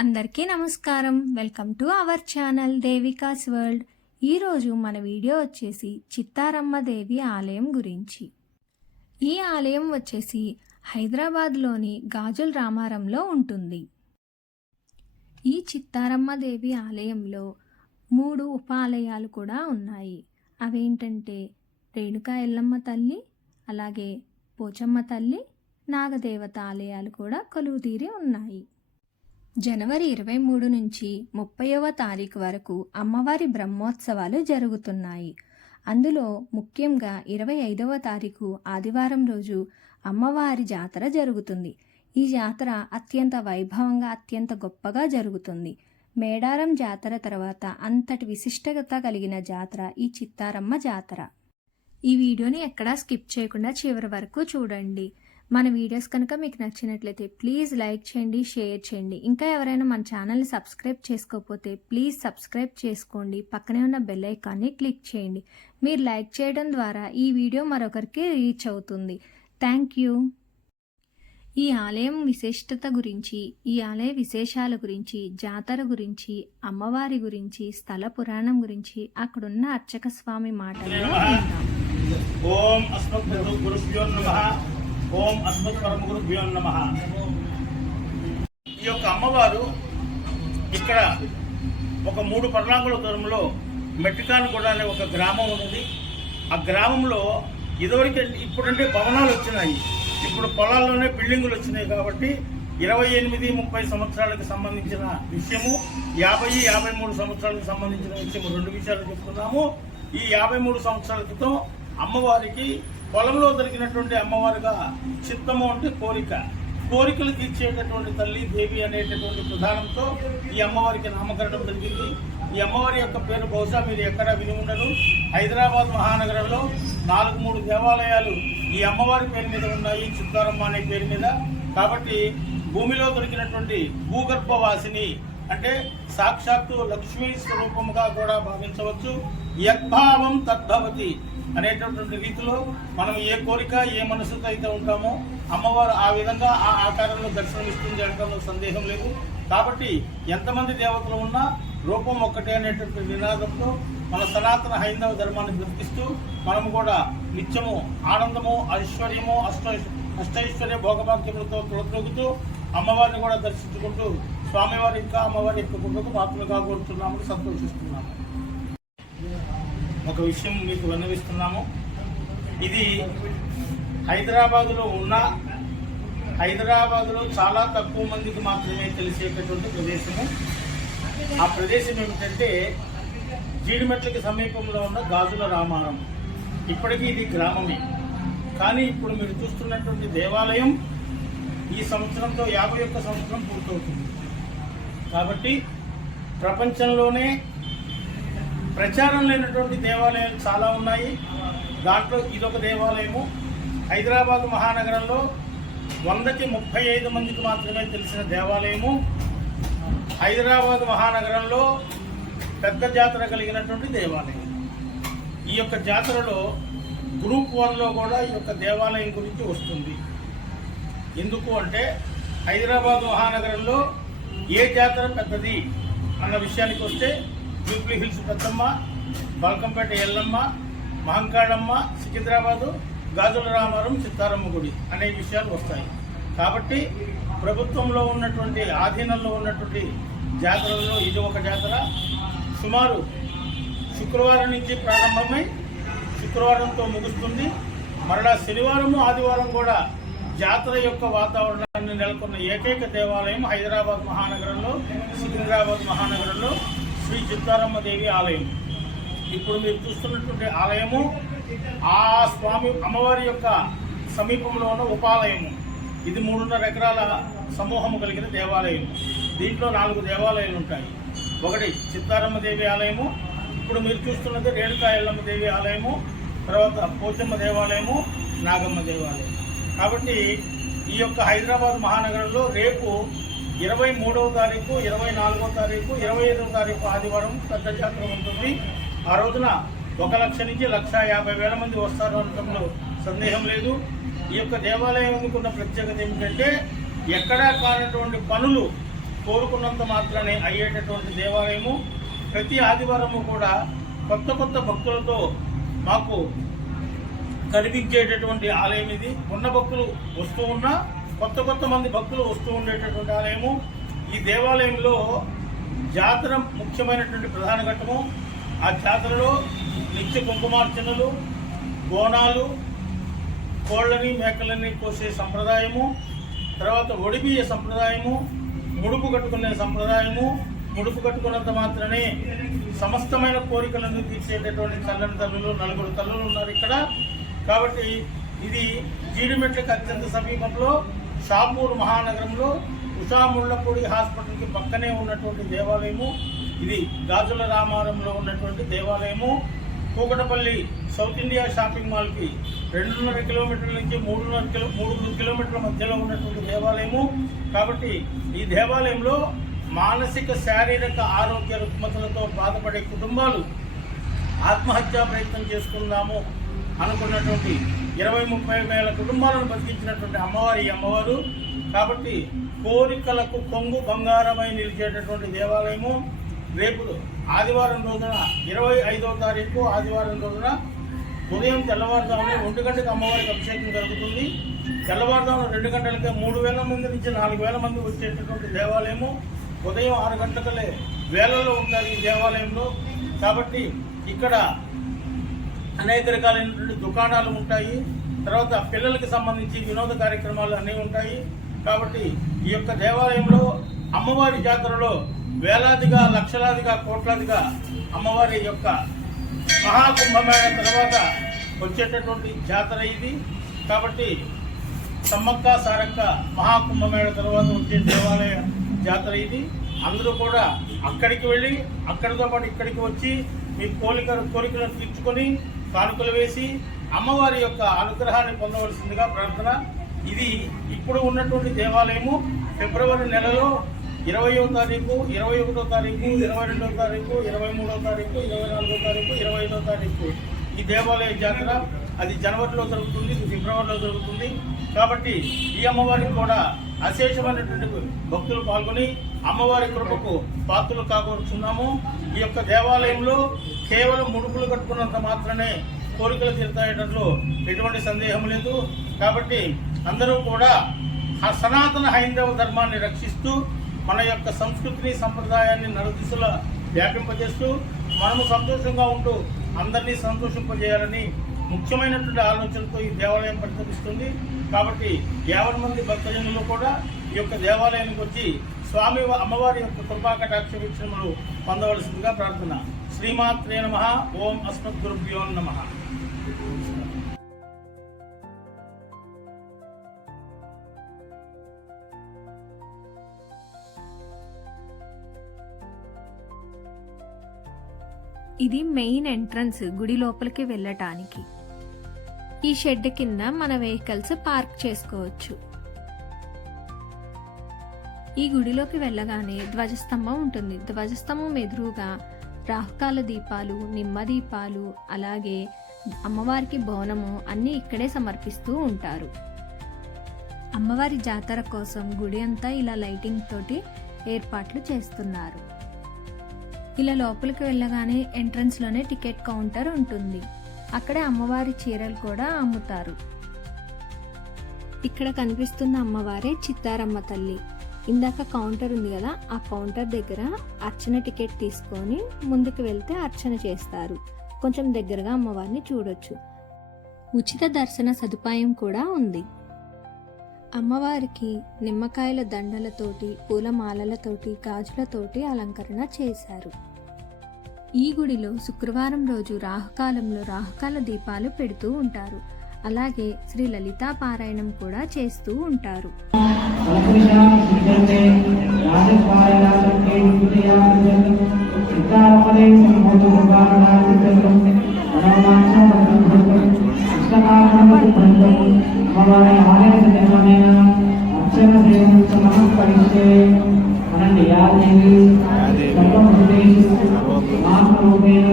అందరికీ నమస్కారం. Welcome to our channel Devika's world. ఈరోజు మన వీడియో వచ్చేసి చిత్తారమ్మ దేవి ఆలయం గురించి. ఈ ఆలయం వచ్చేసి హైదరాబాద్లోని గాజుల్ రామారంలో ఉంటుంది. ఈ చిత్తారమ్మ దేవి ఆలయంలో మూడు ఉపాలయాలు కూడా ఉన్నాయి. అవేంటంటే రేణుకా ఎల్లమ్మ తల్లి అలాగే పోచమ్మ తల్లి నాగదేవత ఆలయాలు కూడా కొలువుతీరి ఉన్నాయి. జనవరి ఇరవై మూడు నుంచి ముప్పైవ తారీఖు వరకు అమ్మవారి బ్రహ్మోత్సవాలు జరుగుతున్నాయి. అందులో ముఖ్యంగా ఇరవై ఐదవ తారీఖు ఆదివారం రోజు అమ్మవారి జాతర జరుగుతుంది. ఈ జాతర అత్యంత వైభవంగా అత్యంత గొప్పగా జరుగుతుంది. మేడారం జాతర తర్వాత అంతటి విశిష్టత కలిగిన జాతర ఈ చిత్తారమ్మ జాతర. ఈ వీడియోని ఎక్కడా స్కిప్ చేయకుండా చివరి వరకు చూడండి. మన వీడియోస్ కనుక మీకు నచ్చినట్లయితే ప్లీజ్ లైక్ చేయండి షేర్ చేయండి. ఇంకా ఎవరైనా మన ఛానల్ని సబ్స్క్రైబ్ చేసుకోకపోతే ప్లీజ్ సబ్స్క్రైబ్ చేసుకోండి. పక్కనే ఉన్న బెల్ ఐకాన్ని క్లిక్ చేయండి. మీరు లైక్ చేయడం ద్వారా ఈ వీడియో మరొకరికి రీచ్ అవుతుంది. Thank you. ఈ ఆలయం విశిష్టత గురించి ఈ ఆలయ విశేషాల గురించి జాతర గురించి అమ్మవారి గురించి స్థల పురాణం గురించి అక్కడున్న అర్చక స్వామి మాటల్లో ఓం ఓం అస్మత్ పరమ గురుభ్యో నమ. ఈ యొక్క అమ్మవారు ఇక్కడ ఒక మూడు పర్లాంగుల దూరంలో మెట్టికానగూడ అనే ఒక గ్రామం ఉన్నది. ఆ గ్రామంలో ఇదివరకు ఇప్పుడంటే భవనాలు వచ్చినాయి. ఇప్పుడు పొలాల్లోనే బిల్డింగులు వచ్చినాయి కాబట్టి ఇరవై ఎనిమిది ముప్పై సంవత్సరాలకు సంబంధించిన విషయము యాభై యాభై మూడు సంవత్సరాలకు సంబంధించిన విషయము రెండు విషయాలు చెప్తున్నాము. ఈ యాభై మూడు సంవత్సరాల క్రితం అమ్మవారికి పొలంలో దొరికినటువంటి అమ్మవారుగా చిత్తము అంటే కోరిక. కోరికలు తీర్చేటటువంటి తల్లి దేవి అనేటటువంటి ప్రధానంతో ఈ అమ్మవారికి నామకరణం జరిగింది. ఈ అమ్మవారి యొక్క పేరు బహుశా మీరు ఎక్కడ విని ఉండరు. హైదరాబాద్ మహానగరంలో నాలుగు మూడు దేవాలయాలు ఈ అమ్మవారి పేరు మీద ఉన్నాయి చిత్తారమ్మ అనే పేరు మీద. కాబట్టి భూమిలో దొరికినటువంటి భూగర్భవాసిని అంటే సాక్షాత్తు లక్ష్మీ స్వరూపముగా కూడా భావించవచ్చు. యద్భావం తద్భవతి. అనేటటువంటి రీతిలో మనం ఏ కోరిక ఏ మనసుతో అయితే ఉంటామో అమ్మవారు ఆ విధంగా ఆ ఆకారంలో దర్శనమిస్తుంది అనడంలో సందేహం లేదు. కాబట్టి ఎంతమంది దేవతలు ఉన్నా రూపం ఒక్కటే అనేటువంటి నినాదంతో మన సనాతన హైందవ ధర్మాన్ని గుర్తిస్తూ మనము కూడా నిత్యము ఆనందము ఐశ్వర్యము అష్ట అష్టైశ్వర్య భోగభాగ్యములతో తొలతొగుతూ అమ్మవారిని కూడా దర్శించుకుంటూ స్వామివారి ఇంకా అమ్మవారి యొక్క గుండకు పాత్రలుగా కోరుతున్నామని సంతోషిస్తున్నాము. ఒక విషయం మీకు విన్నవిస్తున్నాము. ఇది హైదరాబాదులో ఉన్న హైదరాబాదులో చాలా తక్కువ మందికి మాత్రమే తెలిసేటటువంటి ప్రదేశము. ఆ ప్రదేశం ఏమిటంటే జీడిమెట్లకి సమీపంలో ఉన్న గాజుల రామారం. ఇప్పటికీ ఇది గ్రామమే. కానీ ఇప్పుడు మీరు చూస్తున్నటువంటి దేవాలయం ఈ సంవత్సరంతో యాభై ఒక్క సంవత్సరం పూర్తవుతుంది. కాబట్టి ప్రపంచంలోనే ప్రచారం లేనటువంటి దేవాలయాలు చాలా ఉన్నాయి. దాంట్లో ఇదొక దేవాలయము. హైదరాబాద్ మహానగరంలో వందకి ముప్పై ఐదు మందికి మాత్రమే తెలిసిన దేవాలయము. హైదరాబాద్ మహానగరంలో పెద్ద జాతర కలిగినటువంటి దేవాలయం. ఈ యొక్క జాతరలో గ్రూప్ వన్లో కూడా ఈ యొక్క దేవాలయం గురించి వస్తుంది. ఎందుకు అంటే హైదరాబాద్ మహానగరంలో ఏ జాతర పెద్దది? అన్న విషయానికి వస్తే జూబ్లీ హిల్స్ పెద్దమ్మ బల్కంపేట ఎల్లమ్మ మహంకాళమ్మ సికింద్రాబాదు గాజుల రామారం చిత్తారమ్మ గుడి అనే విషయాలు వస్తాయి. కాబట్టి ప్రభుత్వంలో ఉన్నటువంటి ఆధీనంలో ఉన్నటువంటి జాతరలలో ఇది ఒక జాతర. సుమారు శుక్రవారం నుంచి ప్రారంభమై శుక్రవారంతో ముగుస్తుంది. మరలా శనివారము ఆదివారం కూడా జాతర యొక్క వాతావరణాన్ని నెలకొన్న ఏకైక దేవాలయం హైదరాబాద్ మహానగరంలో సికింద్రాబాద్ మహానగరంలో శ్రీ చిత్తారమ్మ దేవి ఆలయం. ఇప్పుడు మీరు చూస్తున్నటువంటి ఆలయము ఆ స్వామి అమ్మవారి యొక్క సమీపంలో ఉన్న ఉపాలయము. ఇది మూడున్నర ఎకరాల సమూహము కలిగిన దేవాలయం. దీంట్లో నాలుగు దేవాలయాలు ఉంటాయి. ఒకటి చిత్తారమ్మ దేవి ఆలయము. ఇప్పుడు మీరు చూస్తున్నది రేణుకా ఎల్లమ్మ దేవి ఆలయము. తర్వాత పోచమ్మ దేవాలయము నాగమ్మ దేవాలయం. కాబట్టి ఈ యొక్క హైదరాబాద్ మహానగరంలో రేపు ఇరవై మూడవ తారీఖు ఇరవై నాలుగో తారీఖు ఇరవై ఐదవ తారీఖు ఆదివారం పెద్ద జాతర ఉంటుంది. ఆ రోజున ఒక లక్ష నుంచి లక్ష యాభై వేల మంది వస్తారు అనడంలో సందేహం లేదు. ఈ యొక్క దేవాలయానికి ఉన్న ప్రత్యేకత ఏమిటంటే ఎక్కడా కానటువంటి పనులు కోరుకున్నంత మాత్రమే అయ్యేటటువంటి దేవాలయము. ప్రతి ఆదివారము కూడా కొత్త కొత్త భక్తులతో మాకు కనిపించేటటువంటి ఆలయం ఇది. ఉన్న భక్తులు వస్తూ ఉన్నా కొత్త కొత్త మంది భక్తులు వస్తూ ఉండేటటువంటి ఆలయము. ఈ దేవాలయంలో జాతర ముఖ్యమైనటువంటి ప్రధాన ఘట్టము. ఆ జాతరలో నిత్య కుంకుమార్చనలు బోనాలు కోళ్ళని మేకలని కోసే సంప్రదాయము. తర్వాత ఒడిబియ్య సంప్రదాయము ముడుపు కట్టుకునే సంప్రదాయము. ముడుపు కట్టుకున్నంత మాత్రమే సమస్తమైన కోరికలను తీర్చేటటువంటి చల్లని తల్లులు నలుగురు తల్లులు ఉన్నారు ఇక్కడ. కాబట్టి ఇది జీడిమెట్లకు అత్యంత సమీపంలో షాపూర్ మహానగరంలో ఉషా ముళ్ళపూడి హాస్పిటల్కి పక్కనే ఉన్నటువంటి దేవాలయము. ఇది గాజుల రామారంలో ఉన్నటువంటి దేవాలయము. కూకటపల్లి సౌత్ ఇండియా షాపింగ్ మాల్కి రెండున్నర కిలోమీటర్ల నుంచి మూడున్నర కిలో మూడు కిలోమీటర్ల మధ్యలో ఉన్నటువంటి దేవాలయము. కాబట్టి ఈ దేవాలయంలో మానసిక శారీరక ఆరోగ్య రుగ్మతలతో బాధపడే కుటుంబాలు ఆత్మహత్యా ప్రయత్నం చేసుకుందాము అనుకున్నటువంటి ఇరవై ముప్పై వేల కుటుంబాలను బతికించినటువంటి అమ్మవారి అమ్మవారు. కాబట్టి కోరికలకు కొంగు బంగారమై నిలిచేటటువంటి దేవాలయము రేపు ఆదివారం రోజున ఇరవై ఐదవ తారీఖు ఆదివారం రోజున ఉదయం తెల్లవారుజామున ఒంటి గంటకు అమ్మవారికి అభిషేకం జరుగుతుంది. తెల్లవారుజామున రెండు గంటలకే మూడు వేల మంది నుంచి నాలుగు వేల మంది వచ్చేటటువంటి దేవాలయము ఉదయం ఆరు గంటలకలే వేలలో ఉంటారు ఈ దేవాలయంలో. కాబట్టి ఇక్కడ అనేక రకాలైనటువంటి దుకాణాలు ఉంటాయి. తర్వాత పిల్లలకి సంబంధించి వినోద కార్యక్రమాలు అన్నీ ఉంటాయి. కాబట్టి ఈ యొక్క దేవాలయంలో అమ్మవారి జాతరలో వేలాదిగా లక్షలాదిగా కోట్లాదిగా అమ్మవారి యొక్క మహాకుంభమేళ తర్వాత వచ్చేటటువంటి జాతర ఇది. కాబట్టి సమ్మక్క సారక్క మహాకుంభమేళ తర్వాత వచ్చే దేవాలయ జాతర ఇది. అందరూ కూడా అక్కడికి వెళ్ళి అక్కడితో పాటు ఇక్కడికి వచ్చి మీ కోరిక కోరికలను తీర్చుకొని కానుకలు వేసి అమ్మవారి యొక్క అనుగ్రహాన్ని పొందవలసిందిగా ప్రార్థన. ఇది ఇప్పుడు ఉన్నటువంటి దేవాలయము. ఫిబ్రవరి నెలలో ఇరవయో తారీఖు ఇరవై ఒకటో తారీఖు ఇరవై రెండో తారీఖు ఇరవై మూడో తారీఖు ఇరవై నాలుగో తారీఖు ఇరవై ఐదో తారీఖు ఈ దేవాలయ జాతర. అది జనవరిలో జరుగుతుంది ఇది ఫిబ్రవరిలో జరుగుతుంది. కాబట్టి ఈ అమ్మవారికి కూడా అశేషమైనటువంటి భక్తులు పాల్గొని అమ్మవారి కృపకు పాత్రలు కాకొచ్చున్నాము ఈ యొక్క దేవాలయంలో కేవలం ముడుపులు కట్టుకున్నంత మాత్రమే కోరికలు తీరుతాయేటట్లు ఎటువంటి సందేహం లేదు. కాబట్టి అందరూ కూడా సనాతన హైందవ ధర్మాన్ని రక్షిస్తూ మన యొక్క సంస్కృతిని సంప్రదాయాన్ని నలుదిశల వ్యాపింపజేస్తూ మనము సంతోషంగా ఉంటూ అందరినీ సంతోషింపజేయాలని ముఖ్యమైనటువంటి ఆలోచనతో ఈ దేవాలయం పరితపిస్తుంది. కాబట్టి యావరి మంది భక్తజనులు కూడా ఈ యొక్క దేవాలయానికి వచ్చి స్వామి అమ్మవారి యొక్క కృపాకటాక్ష వీక్షణములు పొందవలసిందిగా ప్రార్థన. శ్రీమాత్రే నమ ఓం అస్మద్గురుభ్యో నమ. ఇది మెయిన్ ఎంట్రన్స్ గుడి లోపలికి వెళ్ళటానికి. ఈ షెడ్ కింద మన వెహికల్స్ పార్క్ చేసుకోవచ్చు. ఈ గుడిలోకి వెళ్ళగానే ధ్వజస్తంభం ఉంటుంది. ధ్వజస్తంభం ఎదురుగా రాహుకాల దీపాలు నిమ్మ దీపాలు అలాగే అమ్మవారికి బోనము అన్నీ ఇక్కడే సమర్పిస్తూ ఉంటారు. అమ్మవారి జాతర కోసం గుడి అంతా ఇలా లైటింగ్ తోటి ఏర్పాట్లు చేస్తున్నారు. ఇలా లోపలికి వెళ్ళగానే ఎంట్రన్స్లోనే టికెట్ కౌంటర్ ఉంటుంది. అక్కడే అమ్మవారి చీరలు కూడా అమ్ముతారు. ఇక్కడ కనిపిస్తున్న అమ్మవారే చిత్తారమ్మ తల్లి. ఇందాక కౌంటర్ ఉంది కదా ఆ కౌంటర్ దగ్గర అర్చన టికెట్ తీసుకొని ముందుకు వెళ్తే అర్చన చేస్తారు. కొంచెం దగ్గరగా అమ్మవారిని చూడొచ్చు. ఉచిత దర్శన సదుపాయం కూడా ఉంది. అమ్మవారికి నిమ్మకాయల దండలతోటి పూలమాలలతోటి గాజులతోటి అలంకరణ చేశారు. ఈ గుడిలో శుక్రవారం రోజు రాహుకాలంలో రాహుకాల దీపాలు పెడుతూ ఉంటారు. అలాగే శ్రీ లలితా పారాయణం కూడా చేస్తూ ఉంటారు. कल्पशां सिद्धन्ते राजपालालक्ष्ये विद्याकृतं सीतापदे सम्भवतो कारणं मनोवाचमसम्भवतं कृष्णकारणमसम्भवतं भवाने आलयसजनमेन अक्षरदेवं च नमः करिष्ये अनन्या देवी सर्वभूतेषु मातृरूपेण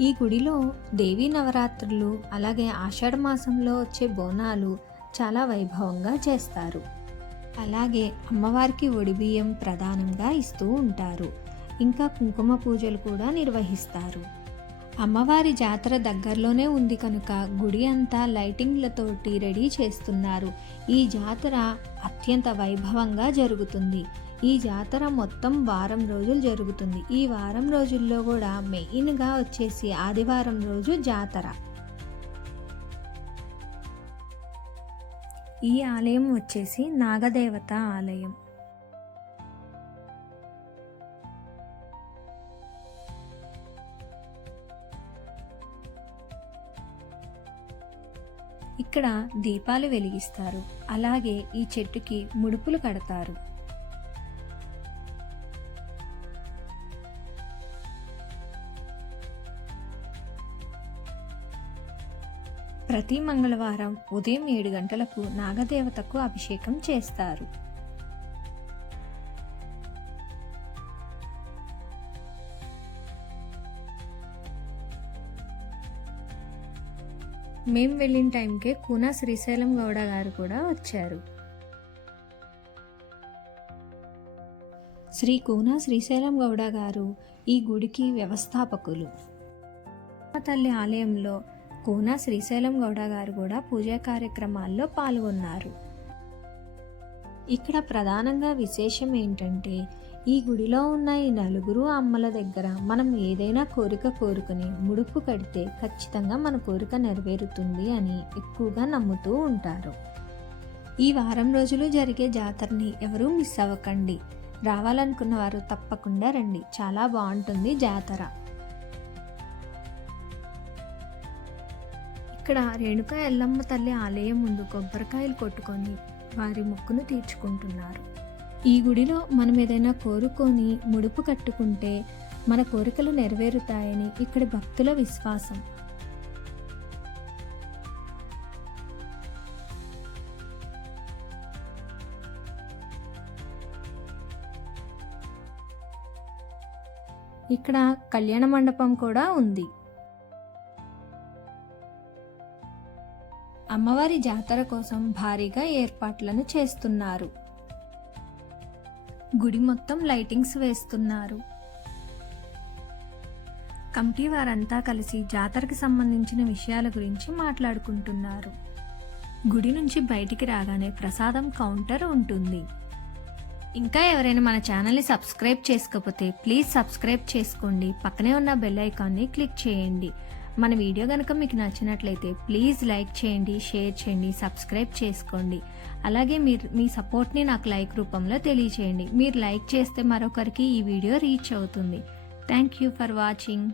ఈ గుడిలో దేవీ నవరాత్రులు అలాగే ఆషాఢ మాసంలో వచ్చే బోనాలు చాలా వైభవంగా చేస్తారు. అలాగే అమ్మవారికి ఒడిబియ్యం ప్రధానంగా ఇస్తూ ఉంటారు. ఇంకా కుంకుమ పూజలు కూడా నిర్వహిస్తారు. అమ్మవారి జాతర దగ్గరలోనే ఉంది కనుక గుడి అంతా లైటింగ్లతోటి రెడీ చేస్తున్నారు. ఈ జాతర అత్యంత వైభవంగా జరుగుతుంది. ఈ జాతర మొత్తం వారం రోజులు జరుగుతుంది. ఈ వారం రోజుల్లో కూడా మెయిన్గా వచ్చేసి ఆదివారం రోజు జాతర. ఈ ఆలయం వచ్చేసి నాగదేవత ఆలయం. ఇక్కడ దీపాలు వెలిగిస్తారు. అలాగే ఈ చెట్టుకి ముడుపులు కడతారు. ప్రతి మంగళవారం ఉదయం ఏడు గంటలకు నాగదేవతకు అభిషేకం చేస్తారు. మేం వెళ్ళిన టైంకే కూనా శ్రీశైలం గౌడ గారు కూడా వచ్చారు. శ్రీ కూనా శ్రీశైలం గౌడ గారు ఈ గుడికి వ్యవస్థాపకులు. తల్లి ఆలయంలో కూనా శ్రీశైలం గౌడ గారు కూడా పూజా కార్యక్రమాల్లో పాల్గొన్నారు. ఇక్కడ ప్రధానంగా విశేషం ఏంటంటే ఈ గుడిలో ఉన్న ఈ నలుగురు అమ్మల దగ్గర మనం ఏదైనా కోరిక కోరుకుని ముడుపు కడితే ఖచ్చితంగా మన కోరిక నెరవేరుతుంది అని ఎక్కువగా నమ్ముతూ ఉంటారు. ఈ వారం రోజులు జరిగే జాతరని ఎవరూ మిస్ అవ్వకండి. రావాలనుకున్న వారు తప్పకుండా రండి. చాలా బాగుంటుంది జాతర. ఇక్కడ రేణుక ఎల్లమ్మ తల్లి ఆలయం ముందు కొబ్బరికాయలు కొట్టుకొని వారి మొక్కును తీర్చుకుంటున్నారు. ఈ గుడిలో మనం ఏదైనా కోరుకొని ముడుపు కట్టుకుంటే మన కోరికలు నెరవేరుతాయని ఇక్కడి భక్తుల విశ్వాసం. ఇక్కడ కళ్యాణ మండపం కూడా ఉంది. అమ్మవారి జాతర కోసం భారీగా ఏర్పాట్లను చేస్తున్నారు. గుడి మొత్తం లైటింగ్స్ వేస్తున్నారు. కమిటీ వారంతా కలిసి జాతరకి సంబంధించిన విషయాల గురించి మాట్లాడుకుంటున్నారు. గుడి నుంచి బయటికి రాగానే ప్రసాదం కౌంటర్ ఉంటుంది. ఇంకా ఎవరైనా మన ఛానల్ని సబ్స్క్రైబ్ చేసుకోకపోతే ప్లీజ్ సబ్స్క్రైబ్ చేసుకోండి. పక్కనే ఉన్న బెల్ ఐకాన్ని క్లిక్ చేయండి. మన వీడియో కనుక మీకు నచ్చినట్లయితే ప్లీజ్ లైక్ చేయండి షేర్ చేయండి సబ్స్క్రైబ్ చేసుకోండి. అలాగే మీరు మీ సపోర్ట్ని నాకు లైక్ రూపంలో తెలియచేయండి. మీరు లైక్ చేస్తే మరొకరికి ఈ వీడియో రీచ్ అవుతుంది. Thank you for watching.